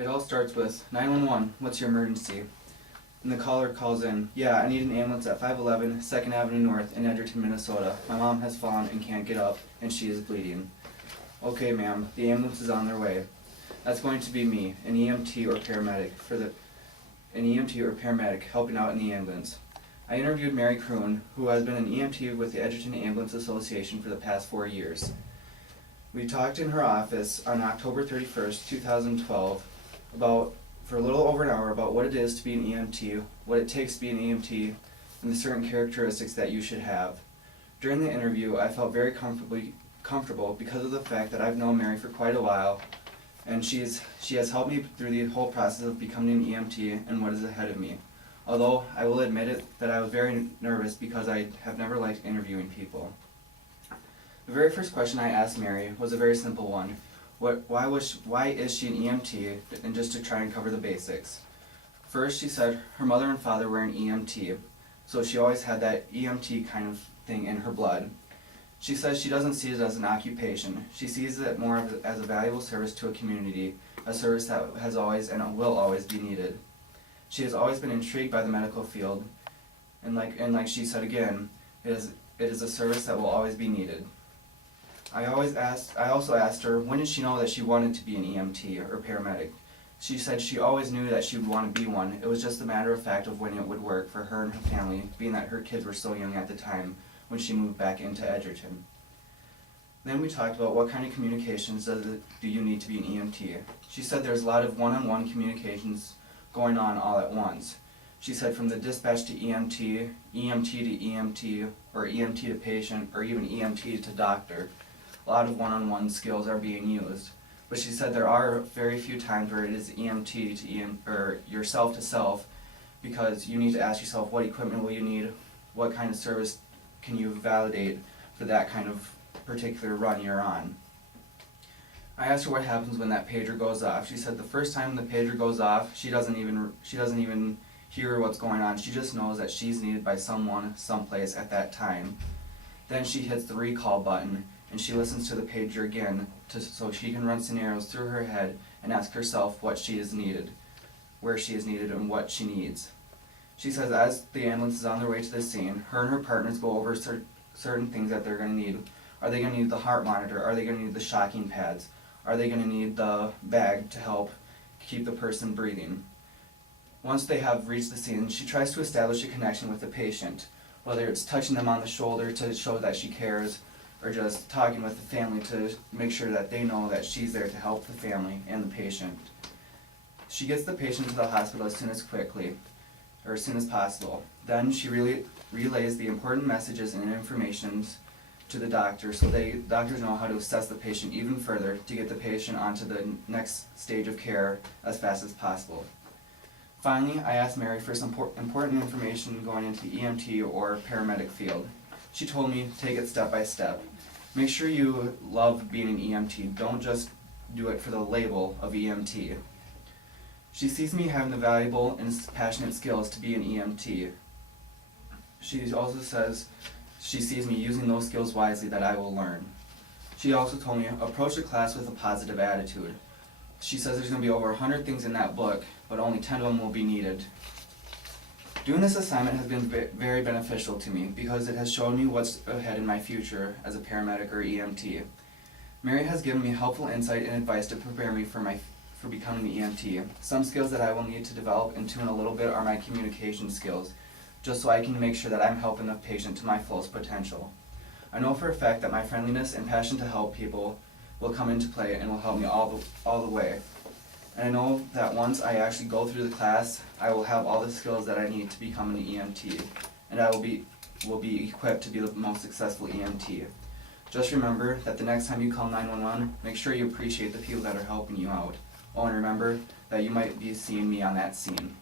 It all starts with 911, what's your emergency? And the caller calls in, yeah, I need an ambulance at 511 2nd Avenue North in Edgerton, Minnesota. My mom has fallen and can't get up, and she is bleeding. Okay, ma'am, the ambulance is on their way. That's going to be me, an EMT or paramedic helping out in the ambulance. I interviewed Mary Kroon, who has been an EMT with the Edgerton Ambulance Association for the past 4 years. We talked in her office on October 31st, 2012, for a little over an hour about what it is to be an EMT, what it takes to be an EMT, and the certain characteristics that you should have. During the interview, I felt very comfortable because of the fact that I've known Mary for quite a while, and she has helped me through the whole process of becoming an EMT and what is ahead of me. Although I will admit it that I was very nervous because I have never liked interviewing people. The very first question I asked Mary was a very simple one. Why is she an EMT, and just to try and cover the basics. First, she said her mother and father were an EMT, so she always had that EMT kind of thing in her blood. She says she doesn't see it as an occupation. She sees it more as a valuable service to a community, a service that has always and will always be needed. She has always been intrigued by the medical field, and like she said again, it is a service that will always be needed. I also asked her, when did she know that she wanted to be an EMT or paramedic? She said she always knew that she would want to be one. It was just a matter of fact of when it would work for her and her family, being that her kids were so young at the time when she moved back into Edgerton. Then we talked about what kind of communications do you need to be an EMT. She said there's a lot of one-on-one communications going on all at once. She said from the dispatch to EMT, EMT to EMT, or EMT to patient, or even EMT to doctor. A lot of one-on-one skills are being used. But she said there are very few times where it is EMT to or yourself to self, because you need to ask yourself what equipment will you need, what kind of service can you validate for that kind of particular run you're on. I asked her what happens when that pager goes off. She said the first time the pager goes off, she doesn't even hear what's going on. She just knows that she's needed by someone, someplace at that time. Then she hits the recall button, and she listens to the pager again so she can run scenarios through her head and ask herself what she is needed, where she is needed, and what she needs. She says as the ambulance is on their way to the scene, her and her partners go over certain things that they're going to need. Are they going to need the heart monitor? Are they going to need the shocking pads? Are they going to need the bag to help keep the person breathing? Once they have reached the scene, she tries to establish a connection with the patient, whether it's touching them on the shoulder to show that she cares, or just talking with the family to make sure that they know that she's there to help the family and the patient. She gets the patient to the hospital as soon as possible. Then she relays the important messages and information to the doctor so doctors know how to assess the patient even further to get the patient onto the next stage of care as fast as possible. Finally, I asked Mary for some important information going into the EMT or paramedic field. She told me take it step by step. Make sure you love being an EMT. Don't just do it for the label of EMT. She sees me having the valuable and passionate skills to be an EMT. She also says she sees me using those skills wisely that I will learn. She also told me approach the class with a positive attitude. She says there's going to be over 100 things in that book, but only 10 of them will be needed. Doing this assignment has been very beneficial to me because it has shown me what's ahead in my future as a paramedic or EMT. Mary has given me helpful insight and advice to prepare me for becoming an EMT. Some skills that I will need to develop and tune a little bit are my communication skills, just so I can make sure that I'm helping the patient to my fullest potential. I know for a fact that my friendliness and passion to help people will come into play and will help me all the way. And I know that once I actually go through the class, I will have all the skills that I need to become an EMT, and I will be equipped to be the most successful EMT. Just remember that the next time you call 911, make sure you appreciate the people that are helping you out. Oh, and remember that you might be seeing me on that scene.